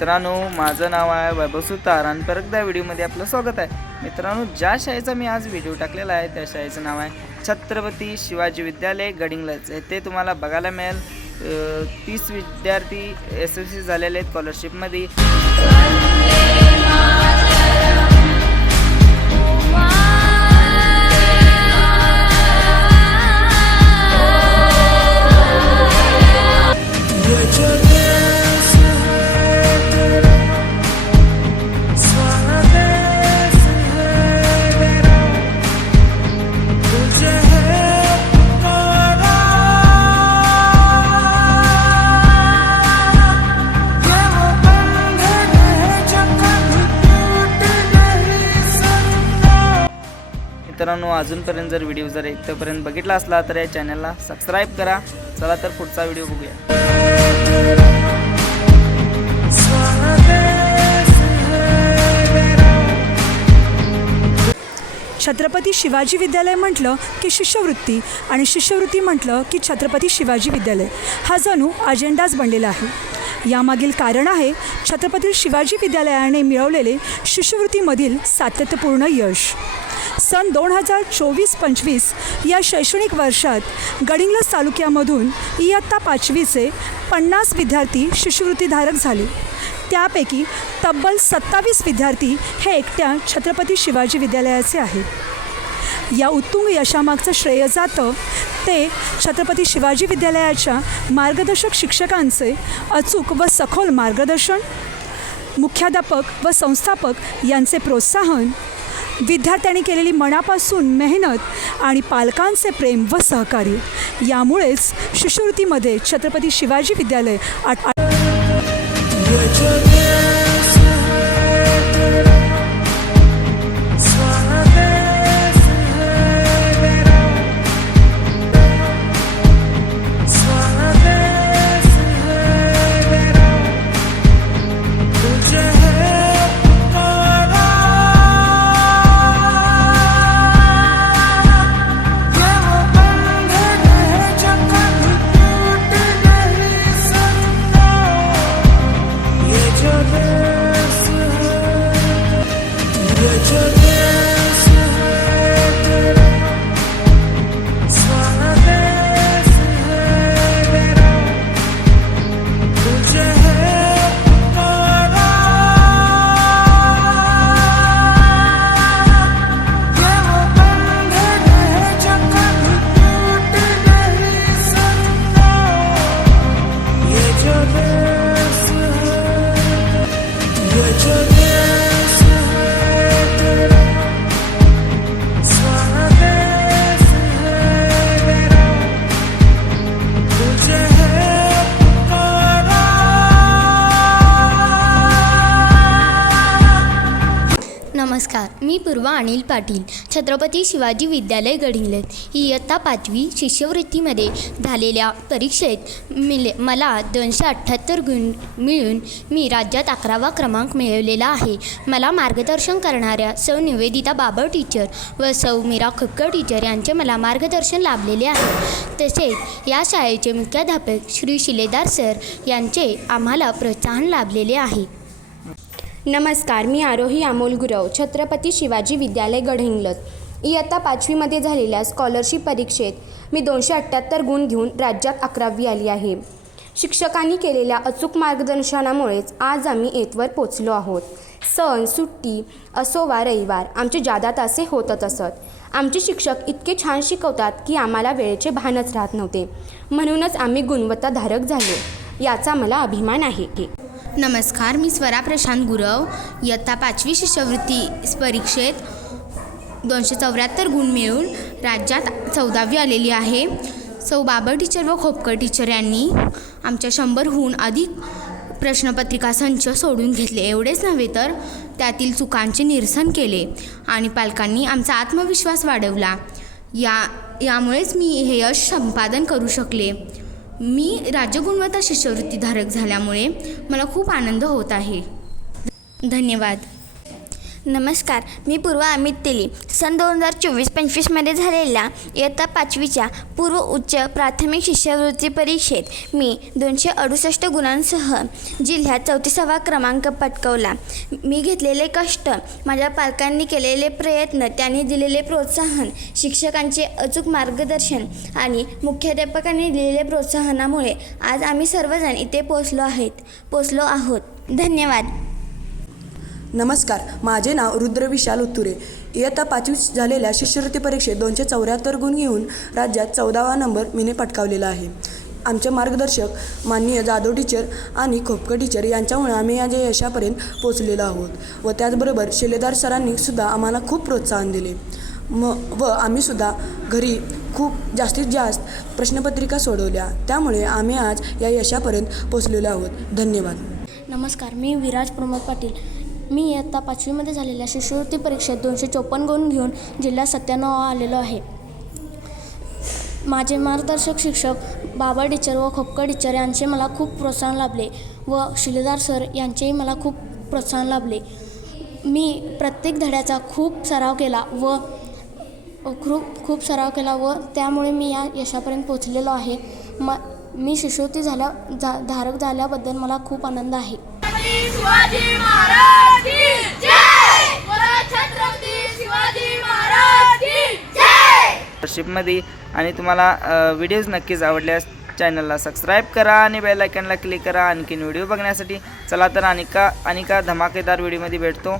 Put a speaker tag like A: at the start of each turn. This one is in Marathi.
A: मित्रांनो माझं नाव आहे वैभव सुतार आणि परत त्या व्हिडिओमध्ये आपलं स्वागत आहे. मित्रांनो ज्या शाळेचा मी आज व्हिडिओ टाकलेला आहे त्या शाळेचं नाव आहे छत्रपती शिवाजी विद्यालय गडिंगलज. ते तुम्हाला बघायला मिळेल तीस विद्यार्थी एस एस सी झालेले आहेत स्कॉलरशिपमध्ये मित्रांनो अजूनपर्यंत जर व्हिडिओ जर इथपर्यंत बघितला असला तर या चॅनलला सबस्क्राईब करा. चला तर पुढचा व्हिडिओ बघूया.
B: छत्रपती शिवाजी विद्यालय म्हटलं की शिष्यवृत्ती आणि शिष्यवृत्ती म्हटलं की छत्रपती शिवाजी विद्यालय. हा जणू अजेंडाच बनलेला आहे. यामागील कारण आहे छत्रपती शिवाजी विद्यालयाने मिळवलेले शिष्यवृत्तीमधील सातत्यपूर्ण यश. सन दोन हजार चोवीस पंचवीस या शैक्षणिक वर्षात गडिंग्लज तालुक्यामधून इयत्ता पाचवीचे पन्नास विद्यार्थी शिष्यवृत्तीधारक झाले. त्यापैकी तब्बल सत्तावीस विद्यार्थी हे एकट्या छत्रपती शिवाजी विद्यालयाचे आहेत. या उत्तुंग यशामागचं श्रेय जातं ते छत्रपती शिवाजी विद्यालयाच्या मार्गदर्शक शिक्षकांचे अचूक व सखोल मार्गदर्शन मुख्याध्यापक व संस्थापक यांचे प्रोत्साहन विद्यार्थ्यांनी केलेली मनापासून मेहनत आणि पालकांचे प्रेम व सहकार्य. यामुळेच शिष्यवृत्तीमध्ये छत्रपती शिवाजी विद्यालय आठ
C: नमस्कार मी पूर्वा अनिल पाटील छत्रपती शिवाजी विद्यालय गडिंग्लज. इयत्ता पाचवी शिष्यवृत्तीमध्ये झालेल्या परीक्षेत मिले मला दोनशे अठ्ठ्याहत्तर गुण मिळून मी राज्यात अकरावा क्रमांक मिळवलेला आहे. मला मार्गदर्शन करणाऱ्या सौ निवेदिता बाबर टीचर व सौ मीरा खुक्कर टीचर यांचे मला मार्गदर्शन लाभलेले आहे. तसेच या शाळेचे मुख्याध्यापक श्री शिलेदार सर यांचे आम्हाला प्रोत्साहन लाभलेले आहे.
D: नमस्कार मी आरोही अमोल गुरव छत्रपती शिवाजी विद्यालय गडहिंग्लज इयत्ता पाचवीमध्ये झालेल्या स्कॉलरशिप परीक्षेत मी दोनशे अठ्ठ्याहत्तर गुण घेऊन राज्यात अकरावी आली आहे. शिक्षकांनी केलेल्या अचूक मार्गदर्शनामुळेच आज आम्ही येथवर पोचलो आहोत. सण सुट्टी असो वा रविवार आमचे जादा तासे होतच असत. आमचे शिक्षक इतके छान शिकवतात की आम्हाला वेळेचे भानच राहत नव्हते. म्हणूनच आम्ही गुणवत्ताधारक झालो. याचा मला अभिमान आहे
E: नमस्कार मी स्वरा प्रशांत गुरव. इयत्ता पाचवी शिष्यवृत्ती परीक्षेत दोनशे चौऱ्याहत्तर गुण मिळून राज्यात चौदावी आलेली आहे. सौ बाबर टीचर व खोपकर टीचर यांनी आमच्या शंभरहून अधिक प्रश्नपत्रिका संच सोडून घेतले. एवढेच नव्हे तर त्यातील चुकांचे निरसन केले आणि पालकांनी आमचा आत्मविश्वास वाढवला. या यामुळेच मी हे यश संपादन करू शकले. मी राज्य गुणवत्ता शिष्यवृत्तीधारक झाल्यामुळे मला खूप आनंद होत आहे. धन्यवाद.
F: नमस्कार मी पूर्व अमित तेली. सन दोन हजार चोवीस पंचवीसमध्ये झालेल्या इयत्ता पाचवीच्या पूर्व उच्च प्राथमिक शिष्यवृत्ती परीक्षेत मी दोनशे अडुसष्ट गुणांसह जिल्ह्यात चौतीसावा क्रमांक पटकवला. मी घेतलेले कष्ट माझ्या पालकांनी केलेले प्रयत्न त्यांनी दिलेले प्रोत्साहन शिक्षकांचे अचूक मार्गदर्शन आणि मुख्याध्यापकांनी दिलेल्या प्रोत्साहनामुळे आज आम्ही सर्वजण इथे पोचलो आहेत पोचलो आहोत. धन्यवाद.
G: नमस्कार माझे नाव रुद्र विशाल उत्तुरे. इयत्ता पाचवी झालेल्या शिष्यवृत्ती परीक्षेत दोनशे चौऱ्याहत्तर गुण घेऊन राज्यात चौदावा नंबर मीने पटकावलेला आहे. आमचे मार्गदर्शक माननीय जाधव टीचर आणि खोपकर टीचर यांच्यामुळे आम्ही या जे यशापर्यंत पोचलेलो आहोत व त्याचबरोबर शिलेदार सरांनी सुद्धा आम्हाला खूप प्रोत्साहन दिले. म व आम्हीसुद्धा घरी खूप जास्तीत जास्त प्रश्नपत्रिका सोडवल्या. त्यामुळे आम्ही आज या यशापर्यंत पोचलेलो आहोत. धन्यवाद.
H: नमस्कार मी विराज प्रमोद पाटील. मी इयत्ता पाचवीमध्ये झालेल्या शिष्यवृत्ती परीक्षेत दोनशे चोपन्न गुण घेऊन जिल्हा सत्त्याण्णव आलेलो आहे. माझे मार्गदर्शक शिक्षक बाबा टीचर व खोपकर टीचर यांचे मला खूप प्रोत्साहन लाभले व शिलेदार सर यांचेही मला खूप प्रोत्साहन लाभले. मी प्रत्येक धड्याचा खूप सराव केला व खूप खूप सराव केला व त्यामुळे मी या यशापर्यंत पोचलेलो आहे. म मी शिष्यवृत्ती झाल्या जा धारक झाल्याबद्दल मला खूप आनंद आहे.
A: शिपमध्ये आणि तुम्हाला व्हिडिओज नक्कीच आवडल्यास चॅनलला सबस्क्राईब करा आणि बेल आयकनला क्लिक करा. आणखीन व्हिडिओ बघण्यासाठी चला तर अनिका अनिका धमाकेदार व्हिडिओमध्ये भेटतो.